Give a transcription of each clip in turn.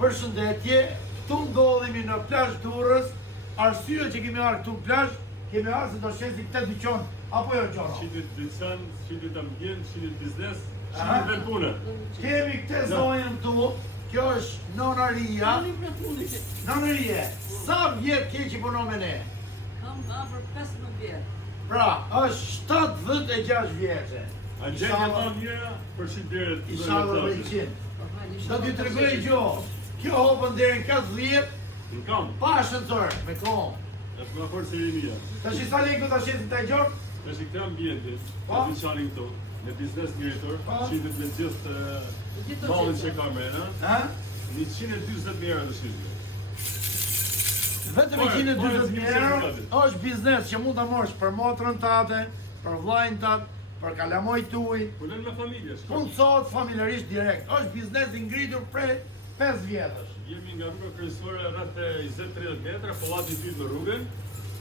Përshëndetje, këtu ndodhemi në plazh Durrës. Arsye që kemi ardhur këtu në plazh, kemi ardhur se do shesi këtë dyqan, apo jo Gjono? Shidit dyqan, shidit ambient, shidit biznes, shidit verpune. Kemi këtë zonën këtu, kjo është Nonaria. Nonaria, sa vjet ke që punon me ne? Kam afër 15 vjet. Pra, është 76 vjeçe. A gjenja ma mjera për shqipteret. Inshallah me 100. Do t'ju tregoj gjo, kjo hopën deri në 40, Në kam, pa ascensor, me kom. është nga forë Sirinia. Tash i sa lekë do ta shesin taj gjok? Është i këtë ambienti, Pa? në dyqanin këtu, në biznes njëritor, Pa? shidit me gjithë malin që ka mrena, Ha? 120.000 euro të shidit. Vetëm 140.000 euro është biznes që mund ta marrësh për motrën tate, për vllajën tat, për kalamojt tuaj. Punen me familje, shko. Punë sot familjarisht direkt. Është biznes i ngritur prej 5 vjetësh. Jemi nga rruga kryesore rreth 20-30 metra, pallati i dytë në rrugën,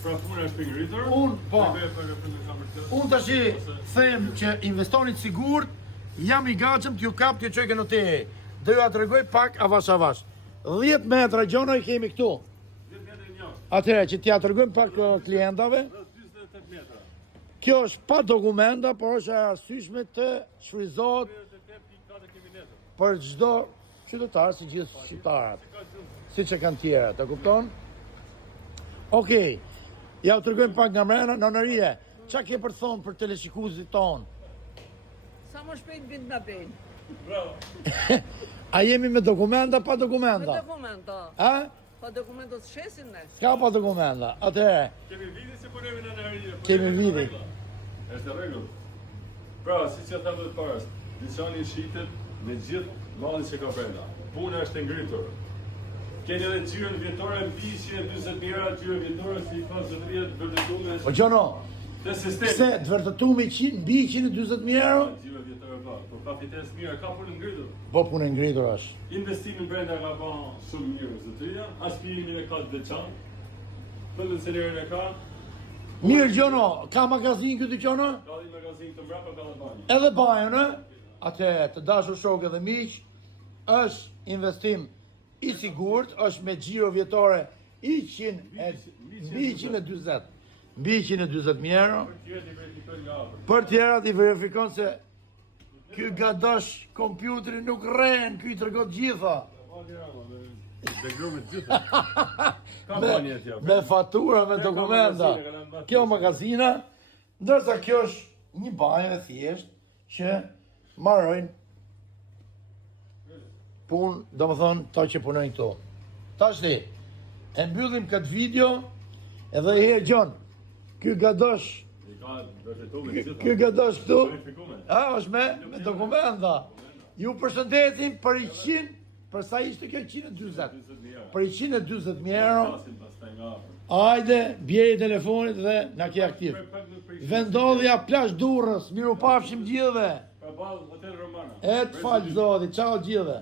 pra puna është e ngritur. Po. Unë tash them që investonit sigurt jam i gatshëm t'ju kap t'ju çoj në te. Do ju tregoj pak avash avash. 10 metra Gjono i kemi këtu. 10 metra një. Atëherë që t'ja tregojmë pak klientave. Rreth 48 metra. Kjo është pa dokumenta, por është e arsyeshme të shfryzohet 48.4 kemi netër. për çdo qytetar si gjithë shqiptarët, siç e kanë tjera, të kupton? Okej. Ja u tregojmë pak nga mrena, Nonaria. Çka ke për thonë për teleshikuesit ton? Sa më shpejt bind na bejnë. Bravo. A jemi me dokumenta, pa Me dokumenta? dokumenta. A? Pa dokumenta të shesin ne. S'ka pa dokumenta. Atëherë, Kemi vidi se punojmë në Nonaria. Kemi vidi. Është rregull. Pra, siç e thamë më parë, dyqani shitet me gjithë mallin që ka brenda. Puna është e ngritur. Keni edhe gjyrën vjetore mbi 140.000 euro, gjyrë vjetore si i ka zotëria të vërtetuar o Gjono, te sistemi. pse të vërtetuar mbi 140.000 euro? Gjyrë vjetore pa, por ka fitesë mirë, ka punë ngritur. Po punë e ngritur është. Investimin brenda ka bën shumë mirë zotëria, aspirimin e ka të veçantë. Pëllën selerën e ka, Mirë Gjono, ka magazin ky dyqano? ka dhe magazin të mbrapa ka dhe banjë. Edhe bajën, ë? Atë të dashur shokë dhe miq, është investim i sigurt, është me xhiro vjetore mbi 140. Mbi 140.000 euro. Tjerë të verifikojnë nga afër. Për tjerat i verifikon se ky gadosh kompjuteri nuk rren, ky i tregon gjitha. Dhe grumet gjitha. Ka banjë atje. Me fatura, me dokumenta. Kjo magazina, ndërsa kjo është një banjë e thjesht që marrojnë punë, do më thonë, ta që punojnë këtu. Tashti, e mbyllim këtë video, edhe i herë Gjon, ky gadosh, I ka vërtetuar me gjitha. ky gadosh këtu, Verifikume. është me dokumenta. Ju përshëndetim për 100, për sa ishte kjo 140. 20.000 euro. Për 140.000 euro, Pasin pastaj nga afër. ajde, bjeri telefonit dhe na ke aktiv. Vendodhja plazh Durrës, miru pafshim gjithëve. Përballë Hotel Romana. E të falë zoti, çao gjithëve.